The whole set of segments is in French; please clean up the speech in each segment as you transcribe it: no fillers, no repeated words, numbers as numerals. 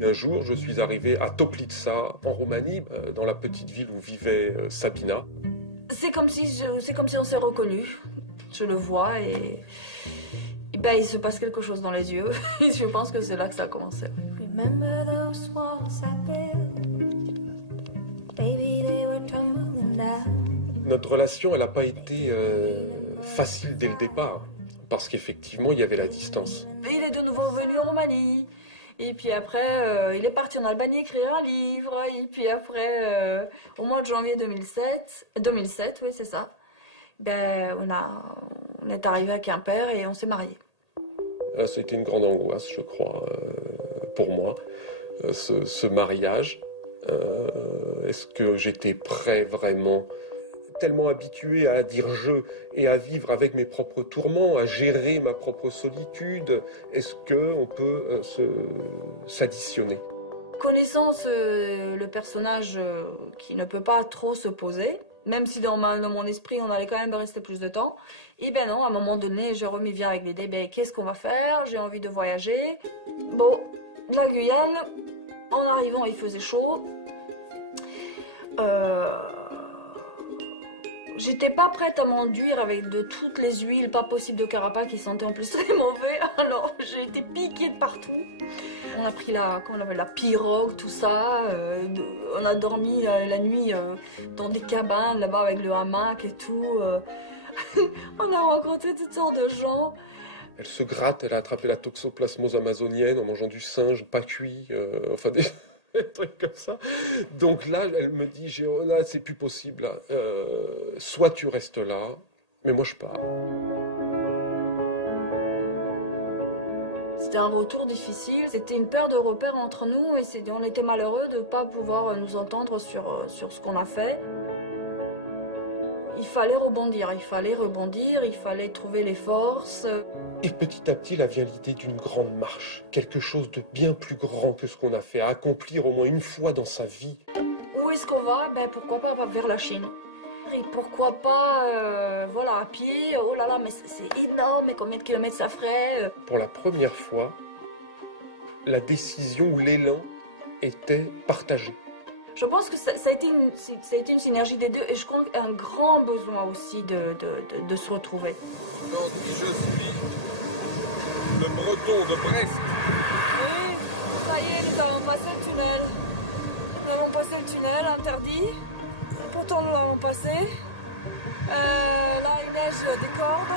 Un jour, je suis arrivé à Toplița, en Roumanie, dans la petite ville où vivait Sabina. C'est comme si on s'est reconnus. Je le vois et ben, il se passe quelque chose dans les yeux. Je pense que c'est là que ça a commencé. Notre relation, elle n'a pas été facile dès le départ, parce qu'effectivement, il y avait la distance. Il est de nouveau venu en Roumanie. Et puis après, il est parti en Albanie écrire un livre. Et puis après, au mois de janvier 2007, oui, c'est ça. Ben, on est arrivé à Quimper et on s'est mariés. C'était une grande angoisse, je crois, pour moi, ce mariage. Est-ce que j'étais prêt vraiment, tellement habitué à dire je et à vivre avec mes propres tourments, à gérer ma propre solitude? Est-ce qu'on peut s'additionner? Connaissant le personnage qui ne peut pas trop se poser, même si dans mon esprit on allait quand même rester plus de temps, et ben non, à un moment donné, Jérôme vient avec l'idée, ben qu'est-ce qu'on va faire? J'ai envie de voyager. Bon, la Guyane, en arrivant il faisait chaud. J'étais pas prête à m'enduire avec de toutes les huiles pas possible de Carapa qui sentaient en plus très mauvais, alors j'ai été piquée de partout. On a pris la pirogue, tout ça, on a dormi la nuit dans des cabanes là-bas avec le hamac et tout. On a rencontré toutes sortes de gens. Elle se gratte, elle a attrapé la toxoplasmose amazonienne en mangeant du singe pas cuit, enfin des trucs comme ça. Donc là, elle me dit, Géona, c'est plus possible. Là. Soit tu restes là, mais moi je pars. C'était un retour difficile, c'était une perte de repères entre nous et on était malheureux de ne pas pouvoir nous entendre sur ce qu'on a fait. Il fallait rebondir, il fallait trouver les forces. Et petit à petit, là vient l'idée d'une grande marche, quelque chose de bien plus grand que ce qu'on a fait, à accomplir au moins une fois dans sa vie. Où est-ce qu'on va? Ben pourquoi pas vers la Chine. Et pourquoi pas, voilà, à pied, oh là là, mais c'est énorme, mais combien de kilomètres ça ferait? Pour la première fois, la décision ou l'élan était partagé. Je pense que ça a été une synergie des deux et je crois un grand besoin aussi de se retrouver. Donc je suis le breton de Brest. Oui, ça y est, nous avons passé le tunnel. Nous avons passé le tunnel interdit. Pourtant nous l'avons passé. Là il neige des cordes.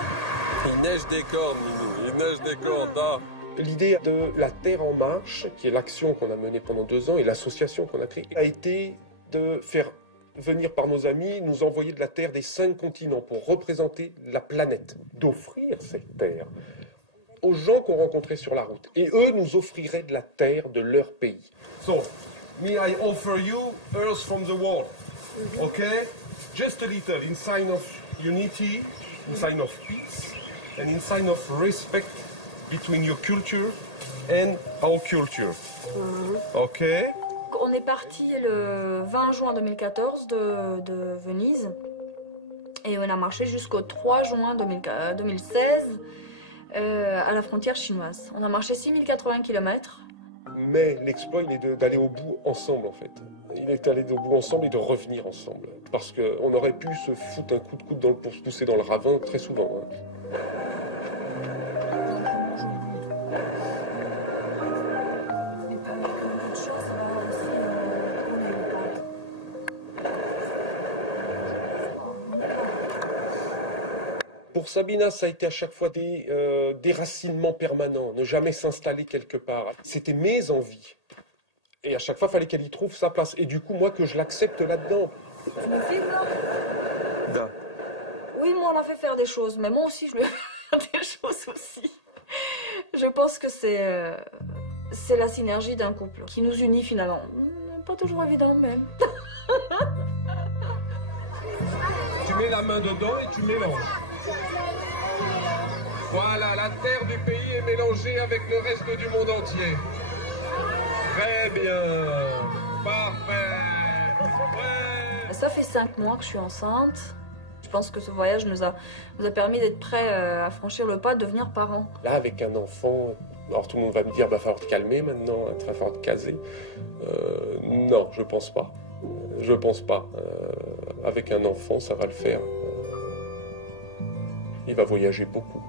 Il neige des cordes, Minou. Il neige des cordes. Ah. L'idée de la Terre en marche, qui est l'action qu'on a menée pendant 2 ans et l'association qu'on a créée, a été de faire venir par nos amis, nous envoyer de la Terre des 5 continents pour représenter la planète, d'offrir cette Terre aux gens qu'on rencontrait sur la route. Et eux nous offriraient de la Terre de leur pays. So, me I offer you earth from the world, okay? Just a little, in sign of unity, in sign of peace, and in sign of respect between your culture and our culture. Ok. On est parti le 20 juin 2014 de Venise et on a marché jusqu'au 3 juin 2016 à la frontière chinoise. On a marché 6080 km. Mais l'exploit, il est d'aller au bout ensemble, en fait. Il est allé au bout ensemble et de revenir ensemble. Parce qu'on aurait pu se foutre un coup de coude pour se pousser dans le ravin très souvent. Hein. Pour Sabina, ça a été à chaque fois des déracinements permanents, ne jamais s'installer quelque part. C'était mes envies. Et à chaque fois, il fallait qu'elle y trouve sa place. Et du coup, moi, que je l'accepte là-dedans. Tu me filmes, là? Oui, moi, on a fait faire des choses. Mais moi aussi, je lui ai fait faire des choses aussi. Je pense que c'est la synergie d'un couple qui nous unit finalement. Pas toujours évident, même. Tu mets la main dedans et tu mélanges. Voilà, la terre du pays est mélangée avec le reste du monde entier. Très bien. Parfait. Ouais. Ça fait 5 mois que je suis enceinte. Je pense que ce voyage nous a permis d'être prêts à franchir le pas de devenir parents. Là, avec un enfant, Alors tout le monde va me dire, va falloir te calmer maintenant, il va falloir te caser. Non, je pense pas. Je pense pas. Avec un enfant, ça va le faire. Il va voyager beaucoup.